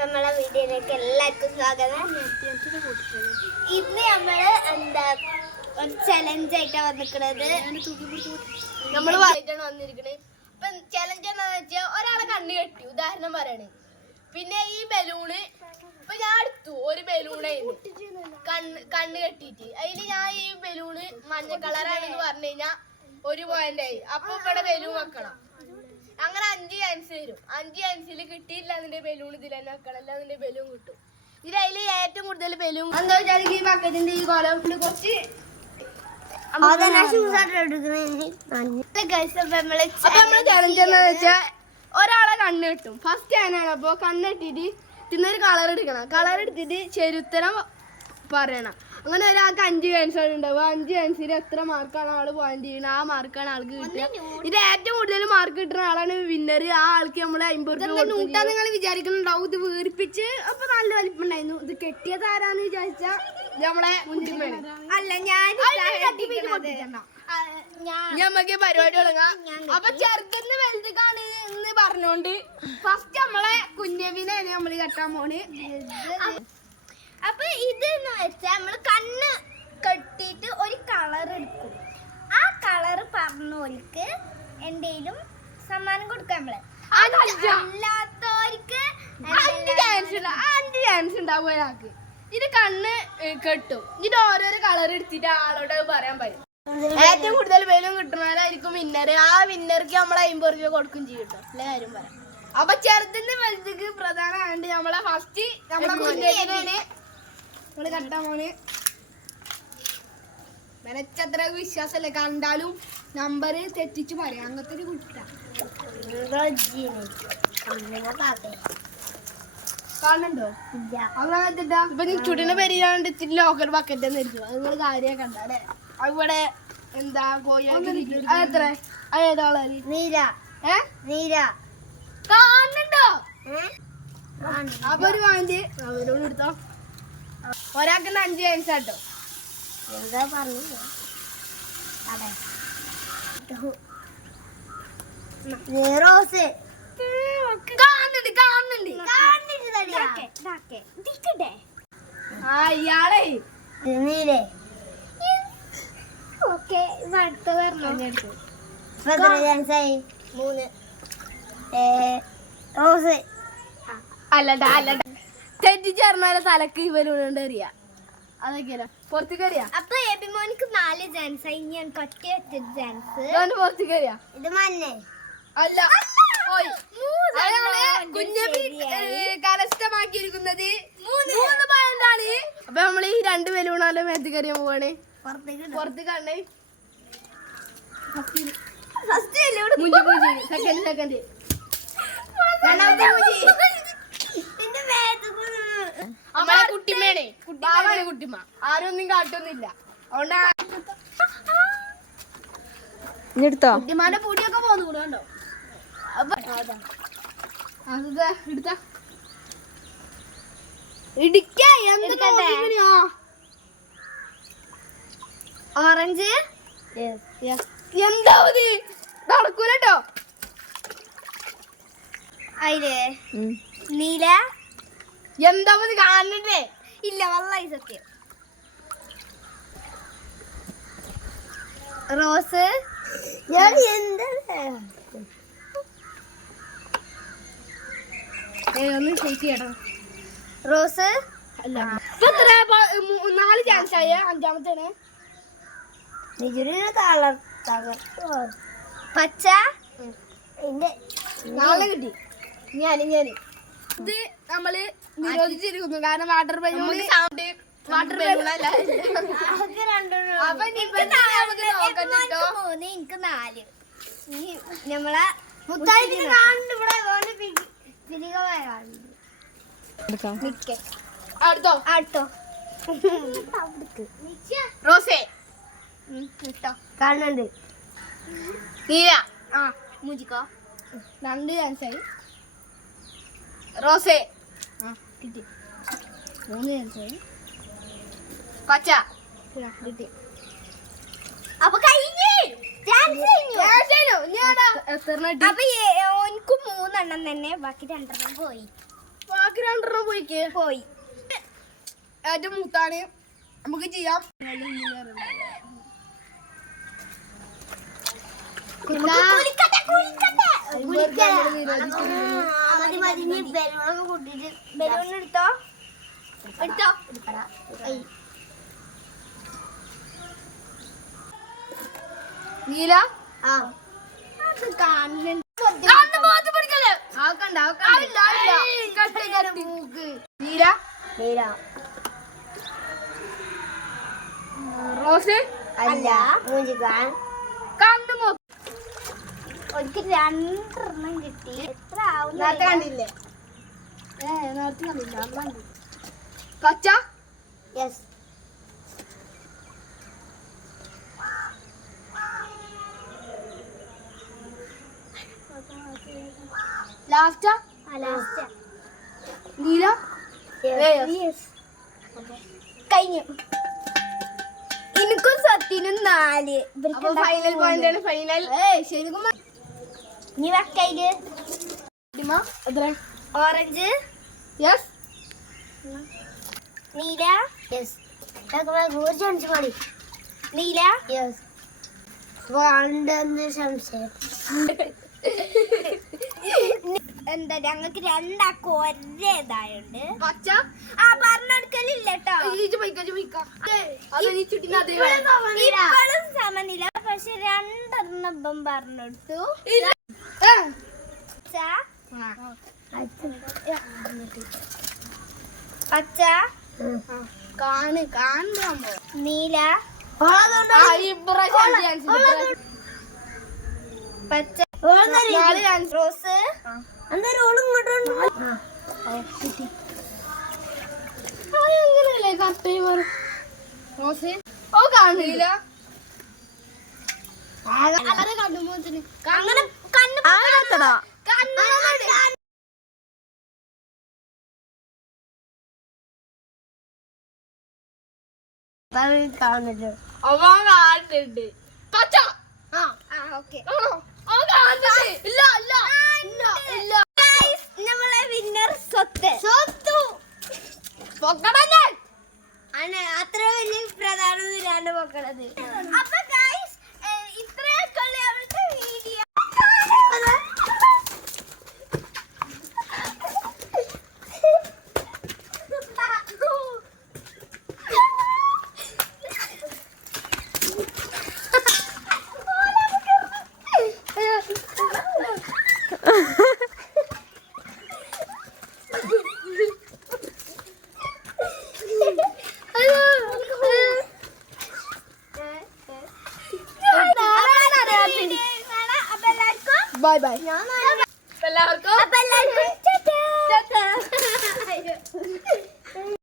നമ്മളെ വീഡിയോയിലേക്ക് എല്ലാവർക്കും സ്വാഗതം. ഇന്ന് നമ്മൾ എന്താ ഒരു ചലഞ്ച് ആയിട്ടാ വന്നിക്കണത് നമ്മൾ വായിട്ടാണ് വന്നിരിക്കണേ അപ്പൊ ചലഞ്ച് എന്താന്ന് വെച്ചാൽ ഒരാളെ കണ്ണ് കെട്ടി ഉദാഹരണം പറയണേ. പിന്നെ ഈ ബലൂണ് ഇപ്പൊ ഞാൻ എടുത്തു ഒരു ബലൂണായിരുന്നു കണ്ണ് കണ്ണ് കെട്ടിയിട്ട്. അതിൽ ഞാൻ ഈ ബലൂണ് മഞ്ഞ കളറാണെന്ന് പറഞ്ഞു കഴിഞ്ഞാ ഒരു പോയിന്റ് ആയി. അപ്പൊ ഇവിടെ ബലൂൺ വെക്കണം. അങ്ങനെ അഞ്ച് ചാൻസ് തരും അഞ്ച് ചാൻസിൽ കിട്ടിയില്ല അതിന്റെ ബലൂൺ ഇതിൽ തന്നെ വെക്കണം അല്ല അതിന്റെ ബലൂൺ കിട്ടും. ഇതിൽ അതിൽ ഏറ്റവും കൂടുതൽ ബലൂൺ എന്താ വെച്ചാൽ ഈ ബക്കറ്റിന്റെ ഈ കോലം കുറച്ച് ഒരാളെ കണ്ണ് കിട്ടും. ഫസ്റ്റ് ഞാനാണ് അപ്പൊ കണ്ണ് കെട്ടിട്ട് തിന്നൊരു കളർ എടുക്കണം. കളർ എടുത്തിട്ട് ചെരുത്തരം പറയണം. അങ്ങനെ ഒരാൾക്ക് അഞ്ച് ചാൻസ് ഉണ്ടാവും അഞ്ച് ചാൻസിൽ എത്ര മാർക്കാണ് ആൾ പോയിന്റ് ചെയ്യുന്നത് ആ മാർക്കാണ് ആൾക്ക് കിട്ടുക. ഇത് ഏറ്റവും കൂടുതൽ മാർക്ക് കിട്ടുന്ന ആളാണ് വിന്നർ ആ ആൾക്ക് നമ്മൾ അമ്പത് രൂപ നൂട്ടാ നിങ്ങൾ വിചാരിക്കുന്നുണ്ടാവും? ഇത് വീർപ്പിച്ച് അപ്പൊ നല്ല വലിപ്പം ഉണ്ടായിരുന്നു ഇത് കെട്ടിയത് ആരാന്ന് വിചാരിച്ചാ നമ്മളെ അല്ല ഞാൻ ഞമ്മക്ക് പരിപാടി തുടങ്ങാം. അപ്പൊ ചെറുതെന്ന് വലുതാണ് എന്ന് പറഞ്ഞോണ്ട് ഫസ്റ്റ് നമ്മളെ കുഞ്ഞവിനെ നമ്മൾ കെട്ടാൻ പോണ്. അപ്പൊ ഇതെന്ന് വെച്ചാൽ നമ്മൾ കണ്ണ് കെട്ടിയിട്ട് ഒരു കളർ എടുക്കും. ആ കളർ പറഞ്ഞവർക്ക് എന്തെങ്കിലും സമ്മാനം കൊടുക്കാം നമ്മൾ. അല്ലാത്തവർക്ക് അഞ്ച് ചാൻസ് അഞ്ച് ചാൻസ് ഉണ്ടാവും ഒരാൾക്ക്. ഇത് കണ്ണ് കെട്ടും. ഇത് ഓരോരോ കളർ എടുത്തിട്ട് ആളോട് പറയാൻ പറ്റും ഏറ്റവും കൂടുതൽ പേരും കിട്ടുന്നവരായിരിക്കും വിന്നർ ആ വിന്നർക്ക് നമ്മൾ അമ്പത് രൂപ കൊടുക്കും ചെയ്യും എല്ലാ കാര്യം പറയാം. അപ്പൊ ചെറുതിന്റെ വലുതിക്ക് പ്രധാനമായിട്ട് നമ്മളെ ഫസ്റ്റ് നമ്മളെ കുഞ്ഞേനെ നമ്മൾ കണ്ടാ മോന്. മെനച്ചത്ര വിശ്വാസല്ല? കണ്ടാലും നമ്പർ തെറ്റിച്ച് പറയാം. അങ്ങനത്തെ ഒരു കുട്ട കാണുന്നുണ്ടോ ഇപ്പൊ നീ ചുടിനെ പെരിയാണ്ട് ഇത്തിരി ലോക്കൽ ബക്കറ്റ് എന്ന് ഇരിക്കും അത് നിങ്ങൾ കാര്യം കണ്ടാലേ. അവിടെ എന്താ കോഴിയാക്കി അതെത്ര അത് ഏതാളെ നീര ഏ? നീര കാണുന്നുണ്ടോ? അപ്പൊ ഒരു വാങ്ങി അവരോട് എടുത്തോ. ഒരാൾക്ക് അഞ്ച് ചാൻസ് കേട്ടോ. എന്താ പറഞ്ഞു? റോസ് കാണുന്നുണ്ട് കാണുന്നുണ്ട്. ആ ഇയാളെ. നീലേ ഓക്കെ അടുത്ത പറഞ്ഞു ചാൻസായി മൂന്ന്. റോസ് അല്ലടാ അല്ലടാ. തെറ്റിച്ചേർന്നാലെ തലക്ക് ഇവരുണ്ട് അറിയാം. അതൊക്കെയല്ല പുറത്തേക്ക് എറിയാ അപ്പൊ എബിമോനിക്ക് നാല് ചാൻസ് ആയി ഞാൻ ഒറ്റ ഇതുകൊണ്ട് പുറത്തേക്ക് എറിയാ ഇത് മഞ്ഞ. അല്ല കരസ്ഥമാക്കിയിരിക്കുന്നത്. മൂന്ന്. പോയിന്റാണ്. അപ്പൊ നമ്മൾ ഈ രണ്ട് ബലൂണാലും മേത്ത് കറിയാൻ പോവാണ്. പുറത്ത് കണ്ടേ സെക്കൻഡ് സെക്കൻഡ്. രണ്ടാമത്തെ കാട്ടൊന്നുമില്ല. അതുകൊണ്ട് എടുത്തോ കുട്ടിമാന്റെ പൊടിയൊക്കെ പോന്നു കൂടെ കണ്ടോ? അപ്പൊ അതാ. എടുത്ത. ഇടിക്ക? ഓറഞ്ച്. എന്താ നടക്കൂലട്ടോ. അയിലേ. നീല. എന്താ കാണണ്ടേ? ഇല്ല വള്ളായി സത്യം. റോസ് ഞാൻ എന്താ ഒന്ന് ഷേക്ക് ചെയ്യണം റോസ് നാല് ചാൻസ് ആയ അഞ്ചാമത്തേണ് പച്ച? നാളെ കിട്ടി. ഞാൻ ഞാൻ ഇത് നമ്മൾ നിരോധിച്ചിരിക്കുന്നു. കാരണം വാട്ടർ ബലൂൺ വാട്ടർ ബലൂൺ അല്ല. അപ്പൊ മൂന്ന് എനിക്ക് നാല്. നമ്മളെ മുത്തായിത്തിന് കാണുന്നുണ്ട് ഇവിടെ. ഓനെ പിരി- പിരികമായി കാണുന്നുണ്ട്. അടുത്തോ? ആട്ടോ റോസേ. കിട്ടോ കാണുന്നുണ്ട്. നീല. ആ മുജിക്കോ? രണ്ട് ചാൻസ് ആയി. റോസേ. കിട്ടി. മൂന്ന് ആയി പച്ച. കിട്ടി. അപ്പൊ കഴിഞ്ഞ്. ഓനിക്ക് മൂന്നെണ്ണം തന്നെ. ബാക്കി രണ്ടെണ്ണം പോയി. ബാക്കി രണ്ടെണ്ണം പോയിക്ക്. പോയി. ഏറ്റവും മൂത്താണ്. നമുക്ക് ചെയ്യാം. കുളിക്കട്ടെ, കുളിക്കട്ടെ. ആ, ഇനി ബലൂണൊക്കെ കൂട്ടിയിട്ട് ബലൂൺ എടുത്തോ? എടുത്തോ. എടുക്കടാ. നീല? ആ. കാണുന്നുണ്ട് റോസ്? അല്ല. മൂഞ്ചിക്കാൻ എനിക്ക് രണ്ടെണ്ണം കിട്ടി. എത്ര ആവും നേരത്തെ കണ്ടില്ലേ? ഏ നേരത്തെ കണ്ടില്ല. അമ്മ കണ്ടു. പച്ച യെസ് ലാസ്റ്റ് ലാസ്റ്റ് നീല? കഴിഞ്ഞു. എനിക്കും സത്യനും നാല്. ഫൈനൽ പോയിന്റ് ഫൈനൽ ശരിക്കും ഇനി വെക്കയിൽ ഓറഞ്ച്. യെസ് നീല. യെസ് കുറച്ച് മതി. നീല. യെസ് വേണ്ടെന്ന് സംശയം. എന്താ ഞങ്ങൾക്ക് രണ്ടാക്കും ഒരേ ഇതായുണ്ട്. പച്ച? ആ പറഞ്ഞെടുക്കലില്ല കേട്ടോ സമനില. പക്ഷെ രണ്ടെണ്ണം ഇപ്പം പറഞ്ഞെടുത്തു. പച്ച കാണ് കാണുമ്പോ നീല. പച്ച. റോസ്. അങ്ങനെയല്ലേ ആയി റോസ്. ഓ കാണില്ല അങ്ങനെ കണ്ണുമോത്തിന് അങ്ങനെ കണ്ണ് കാണുന്നുണ്ട്. പച്ച. ആ ഓക്കെ. ഇല്ല ഇല്ല ഇല്ല ഇല്ല. നമ്മളെ വിന്നർ സ്വത്ത്. സ്വത്തു. അത്ര വലിയ പ്രധാനമൊന്നുമില്ലാണ്ട് പൊക്കണത്. അപ്പൊ ബൈ ബൈ എല്ലാവർക്കും.